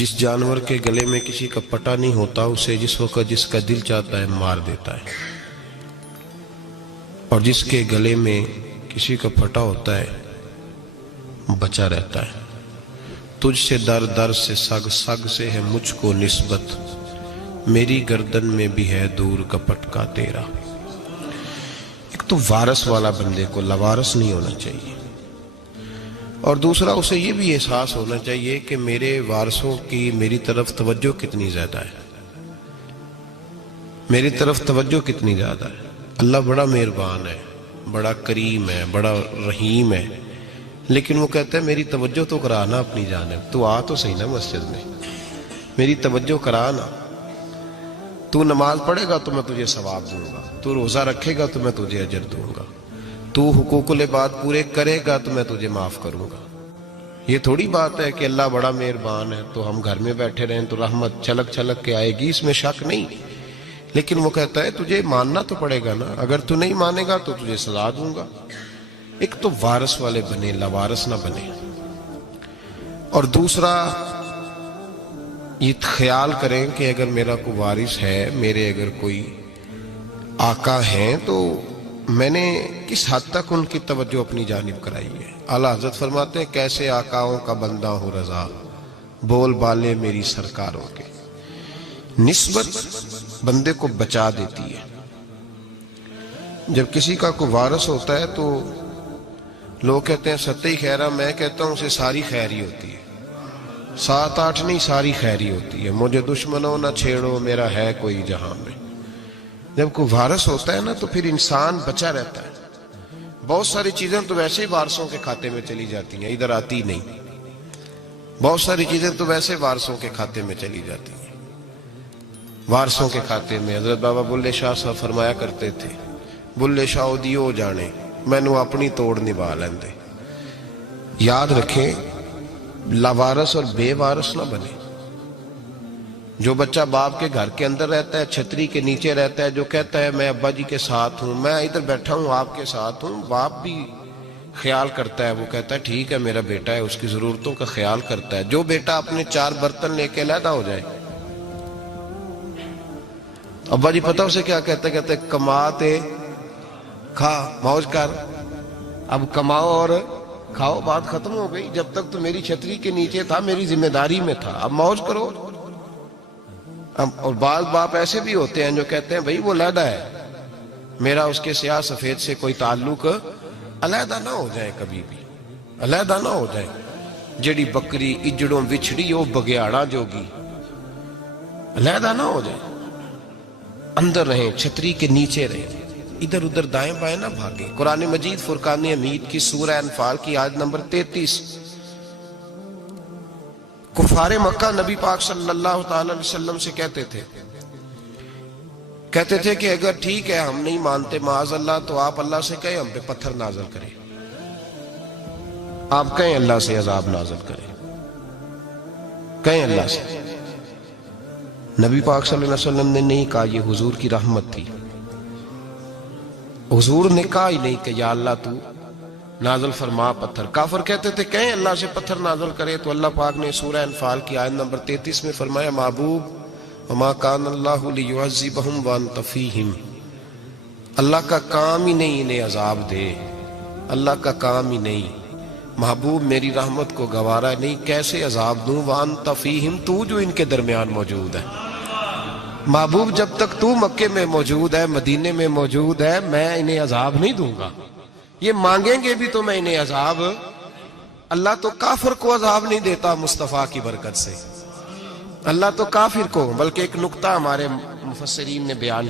جس جانور کے گلے میں کسی کا پٹا نہیں ہوتا اسے جس وقت جس کا دل چاہتا ہے مار دیتا ہے، اور جس کے گلے میں کسی کا پھٹا ہوتا ہے بچا رہتا ہے۔ تجھ سے در در سے سگ سگ سے ہے مجھ کو نسبت، میری گردن میں بھی ہے دور کا پٹکا تیرا۔ ایک تو وارث والا بندے کو لوارث نہیں ہونا چاہیے، اور دوسرا اسے یہ بھی احساس ہونا چاہیے کہ میرے وارثوں کی میری طرف توجہ کتنی زیادہ ہے، میری طرف توجہ کتنی زیادہ ہے۔ اللہ بڑا مہربان ہے، بڑا کریم ہے، بڑا رحیم ہے، لیکن وہ کہتا ہے میری توجہ تو کرانا اپنی جانب، تو آ تو صحیح نا مسجد میں، میری توجہ کرانا، تو نماز پڑھے گا تو میں تجھے ثواب دوں گا، تو روزہ رکھے گا تو میں تجھے اجر دوں گا، تو حقوق العباد پورے کرے گا تو میں تجھے معاف کروں گا۔ یہ تھوڑی بات ہے کہ اللہ بڑا مہربان ہے تو ہم گھر میں بیٹھے رہیں تو رحمت چھلک چھلک کے آئے گی، اس میں شک نہیں، لیکن وہ کہتا ہے تجھے ماننا تو پڑے گا نا، اگر تو نہیں مانے گا تو تجھے سزا دوں گا۔ ایک تو وارث والے بنے، لوارث نہ بنے، اور دوسرا یہ خیال کریں کہ اگر میرا کوئی وارث ہے، میرے اگر کوئی آقا ہیں تو میں نے کس حد تک ان کی توجہ اپنی جانب کرائی ہے۔ اعلیٰ حضرت فرماتے ہیں کیسے آقاؤں کا بندہ ہوں رضا، بول بالے میری سرکاروں کے۔ نسبت بندے کو بچا دیتی ہے۔ جب کسی کا کوئی وارث ہوتا ہے تو لوگ کہتے ہیں ستّی خیرہ، میں کہتا ہوں اسے ساری خیر ہی ہوتی ہے، 7-8 نہیں، ساری خیر ہی ہوتی ہے۔ مجھے دشمنوں نہ چھیڑو، میرا ہے کوئی جہاں میں۔ جب کوئی وارث ہوتا ہے نا تو پھر انسان بچا رہتا ہے۔ بہت ساری چیزیں تو ویسے ہی وارثوں کے کھاتے میں چلی جاتی ہیں، ادھر آتی نہیں۔ بہت ساری چیزیں تو ویسے وارثوں کے کھاتے میں چلی جاتی ہیں۔ وارثوں کے کھاتے میں حضرت بابا بلے شاہ صاحب فرمایا کرتے تھے، بلے شاہ دیو جانے مینوں اپنی توڑ نبھا لیندے۔ یاد رکھیں لاوارث اور بے وارث نہ بنے۔ جو بچہ باپ کے گھر کے اندر رہتا ہے، چھتری کے نیچے رہتا ہے، جو کہتا ہے میں ابا جی کے ساتھ ہوں، میں ادھر بیٹھا ہوں آپ کے ساتھ ہوں، باپ بھی خیال کرتا ہے، وہ کہتا ہے ٹھیک ہے میرا بیٹا ہے، اس کی ضرورتوں کا خیال کرتا ہے۔ جو بیٹا اپنے 4 برتن لے کے علیحدہ ہو جائے، ابا جی پتہ اسے کیا کہتا ہے؟ کہتے کماتے کھا موج کر، اب کماؤ اور کھاؤ، بات ختم ہو گئی۔ جب تک تو میری چھتری کے نیچے تھا، میری ذمہ داری میں تھا، اب موج کرو۔ اور بعض باپ ایسے بھی ہوتے ہیں جو کہتے ہیں بھئی وہ علیحدہ ہے، میرا اس کے سیاہ سفید سے کوئی تعلق، علیحدہ نہ ہو جائے، کبھی بھی علیحدہ نہ ہو جائے۔ جڑی بکری اجڑوں وچھڑی وہ بگیاڑا جوگی، علیحدہ نہ ہو جائے، اندر رہیں، چھتری کے نیچے رہیں، ادھر ادھر دائیں بائیں نہ بھاگیں۔ قرآن مجید فرقان حمید کی سورہ انفال کی آیت نمبر 33، کفار مکہ نبی پاک صلی اللہ تعالی علیہ وسلم سے کہتے تھے کہ اگر ٹھیک ہے ہم نہیں مانتے معاذ اللہ تو آپ اللہ سے کہیں ہم پہ پتھر نازل کریں، آپ کہیں اللہ سے عذاب نازل کریں، کہیں اللہ سے۔ نبی پاک صلی اللہ علیہ وسلم نے نہیں کہا، یہ حضور کی رحمت تھی، حضور نے کہا ہی نہیں کہ یا اللہ تو نازل فرما پتھر۔ کافر کہتے تھے کہیں اللہ سے پتھر نازل کرے، تو اللہ پاک نے سورہ انفال کی آیت نمبر 33 میں فرمایا محبوب وما کان اللہ لیعذبہم وانت فیہم، اللہ کا کام ہی نہیں انہیں عذاب دے، اللہ کا کام ہی نہیں۔ محبوب میری رحمت کو گوارا نہیں، کیسے عذاب دوں، وانت فیہم، تو جو ان کے درمیان موجود ہے۔ محبوب جب تک تو مکے میں موجود ہے، مدینے میں موجود ہے، میں انہیں عذاب نہیں دوں گا۔ یہ مانگیں گے بھی تو میں انہیں عذاب، اللہ تو کافر کو عذاب نہیں دیتا مصطفیٰ کی برکت سے، اللہ تو کافر کو، بلکہ ایک نکتہ ہمارے مفسرین نے بیان